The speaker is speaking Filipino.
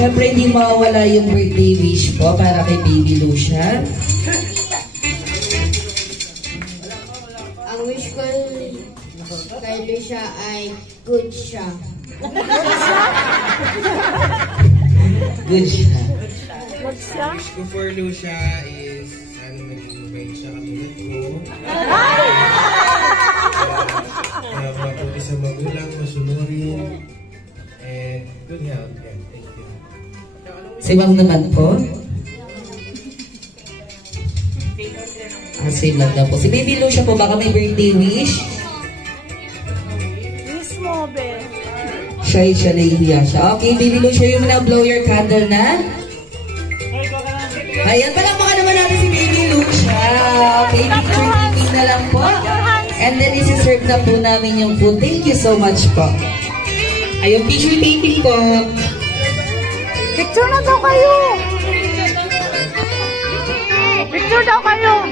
Siyempre, hindi mawawala yung birthday wish po para kay Baby Lucia. Ang wish ko kay Lucia ay good siya. Good siya. Wish ko for Lucia is sana maging mabait siya katulad ko. Mabuti sa magulang, masunurin, and good health. Yeah, thank you. Si Ma'am naman po. Si Ma'am na po. Si Baby Lucia po, baka may birthday wish? Wish mo, be. Siya nahihiya siya. Okay, Baby Lucia, yung na blow your candle na. Ayan, palakpakan naman natin si Baby Lucia. Okay, picture taking na lang po. And then, isi-serve na po namin yung food. Thank you so much po. Ayun, picture taking po. Picture na daw kayo! Picture daw kayo!